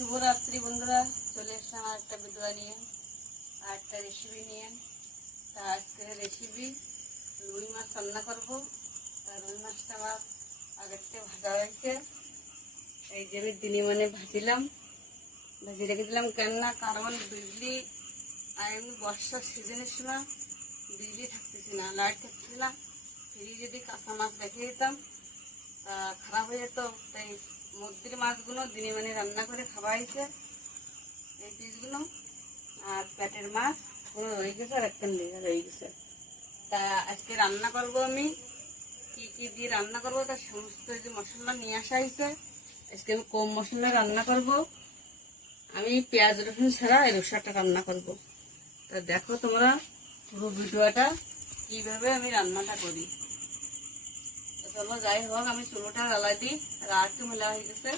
শুভরাত্রি বন্ধুরা, চলে এসলাম আর একটা ভিডিও নিয়ে আর একটা রেসিপি নিয়ে। তা আজকের রেসিপি রুই মাছ রান্না করবো। রুই মাছটা আমার আগের থেকে ভাজা হয়েছে। এই যে আমি দিনে মানে ভাজিলাম, ভাজি রেখে দিলাম। কেননা কারণ বিজলি আমি বর্ষার সিজনের সময় বিজলি থাকতেছি না, লাইট থাকতেছি না। ফ্রি যদি কাঁচা মাছ রেখে দিতাম তা খারাপ হয়ে যেত। তাই মুদ্রির মাছগুলো দিনে মানে রান্না করে খাওয়া হয়েছে। এই পিসগুলো আর পেটের মাছ রয়ে গেছে আর একটা রয়ে গেছে। তা আজকে রান্না করব আমি কি কি দিয়ে রান্না করব তার সমস্ত যে মশলা নিয়ে আসা হয়েছে। আজকে আমি কম মশলা রান্না করব। আমি পেঁয়াজ রসুন ছাড়া এই রসাটা রান্না করব। তা দেখো তোমরা পুরো ভিডিওটা কিভাবে আমি রান্নাটা করি। চলো যাই হোক, আমি চুলোটা জ্বালাই দিই। আর একটু মেলা হয়ে গেছে,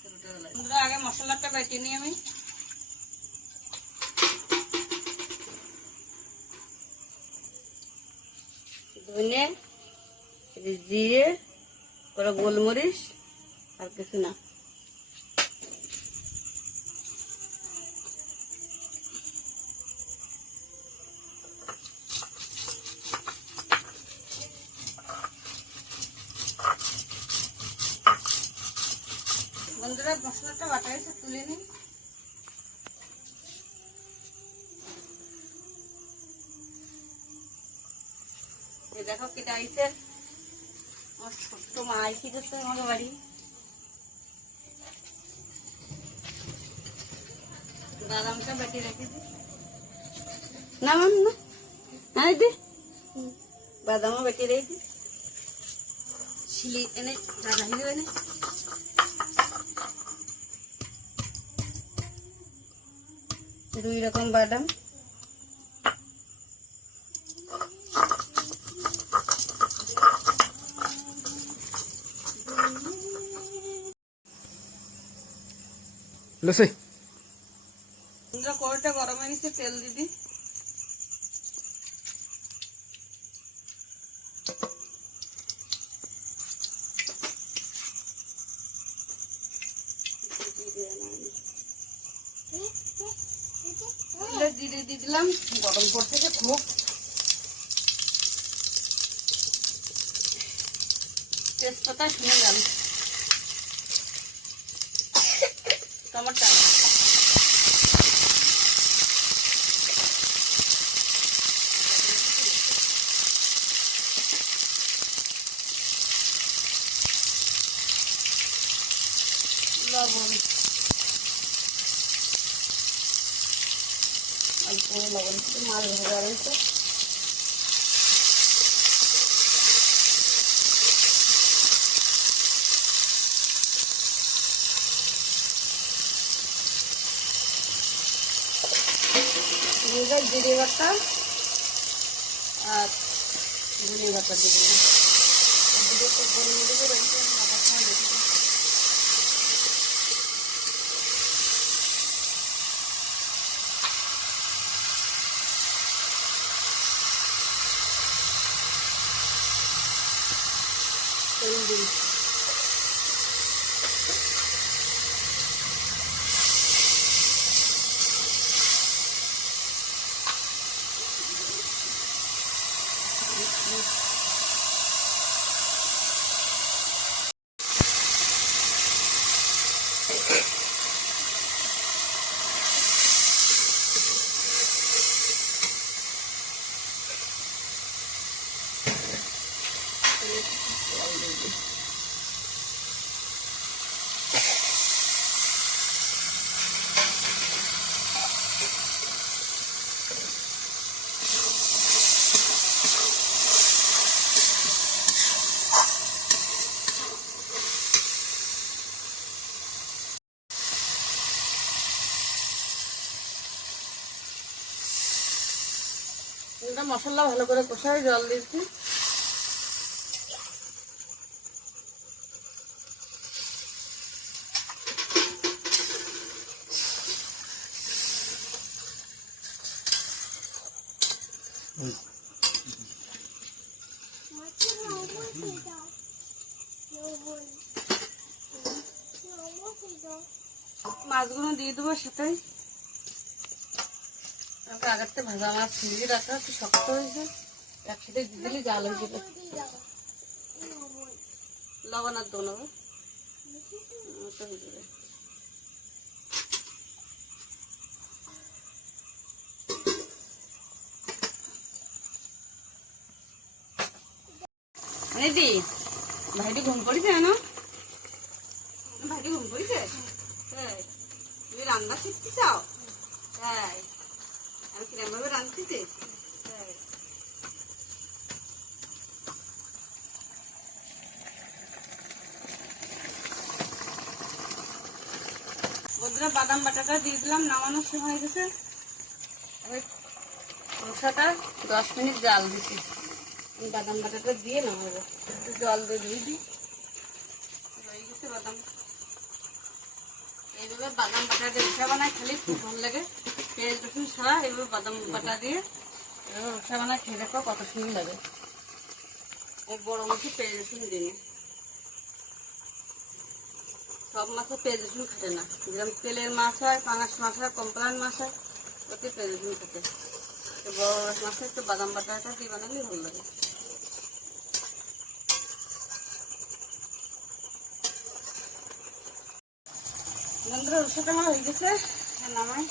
চুলোটা জ্বালাই দিই। আগে মশলাটা বেটে নিই আমি। ধনে, জিরে, করে গোলমরিচ আর কিছু না। বন্ধুরা মশলাটা বাটা হয়েছে, তুলে নিই। দেখো কেটে আইছে আমার ছোট্ট মা আইসি করছে আমাদের বাড়ি। বাদামটা বেটে রেখেছি না মান না, হ্যাঁ দি বাদামও বেটে রেখেছি। শিলি এনে দাদা হিসেবে এনে দুই রকম বাদাম। লসে কড়াইটা গরম হয়ে গেছে, তেল দিবি। জিরে দিয়ে দিলাম, গরম পড়তেছে খুব। তেজপাতা শুনে গেল, টমাটো, লবণ, অল্প লবণ, মাছ ভাজা রয়েছে। জিরে বাটা আর ধনে বাটা দিয়ে দিলাম। তেল দিই। মশলা ভালো করে কষায় জল দিচ্ছি। মাছগুলো দিয়ে দেবো সেটাই। আগের থেকে ভাজা মাছ ফ্রিজে রাখা একটু শক্ত হয়েছে, একসাথে দিয়ে দিলে জাল হয়ে যাবে। লবণ আর দেবো নেবো হয়ে যাবে। দি ভাইটি ঘুম পড়েছে না? ভাইটি ঘুম পড়েছে? হ্যাঁ, তুমি রান্না শিখতে চাও? হ্যাঁ, আমি কিরম ভাবে রাঁধতেছি। হ্যাঁ, বন্ধুরা বাদাম বাটাটা দিয়ে দিলাম, নামানোর সময় হয়ে গেছে। আমি কষাটা 10 মিনিট জাল দিচ্ছি। বাদাম বাটাটা দিয়ে নামাবো, একটু জল দিয়ে দিই। হয়ে গেছে বাদাম। এইভাবে বাদাম বাটা দিয়ে রসা বানায় খেলে খুব ভালো লাগে। পেঁয়াজ রসুন ছাড়া এইভাবে বাদাম বাটা দিয়ে এভাবে রসা বানায় খেয়ে দেখো কত সুন্দর লাগে। এই বড় মাছে পেঁয়াজ রসুন দিই। সব মাছে পেঁয়াজ রসুন খাটে না, যেরকম তেলের মাছ হয়, পাঙাশ মাছ হয়, কমপ্লান মাছ হয়, ওতে পেঁয়াজ রসুন খাটে। বড় মাছে একটু বাদাম বাটাটা দিয়ে বানালে ভালো লাগে। বন্ধুরা রসুনটা আমার হয়ে গেছে, নামাই।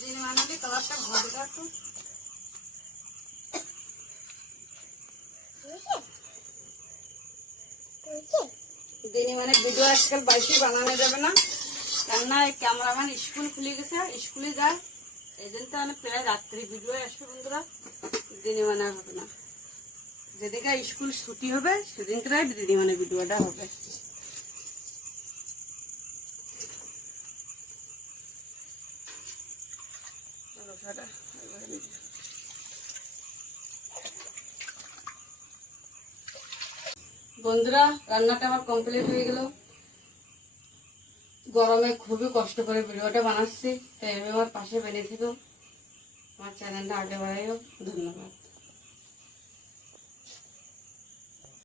দিন বানালে কালারটা ভালো একটু দিনই মানে ভিডিও আজকাল বাইরে বানানো যাবে না, কেননা ক্যামেরাম্যান স্কুল খুলে গেছে, স্কুলে যায়, এই জন্য তো মানে প্রায় রাত্রি ভিডিও আসবে। বন্ধুরা দিনই মানে হবে না, যেদিকে স্কুল ছুটি হবে সেদিনকে দিদি মানে ভিডিওটা হবে। বন্ধুরা রান্নাটা আমার কমপ্লিট হয়ে গেল। গরমে খুবই কষ্ট করে ভিডিওটা বানাচ্ছি, তাই আমার পাশে বেঁধে থেকো, আমার চ্যানেলটা আগে বাড়াইও। ধন্যবাদ।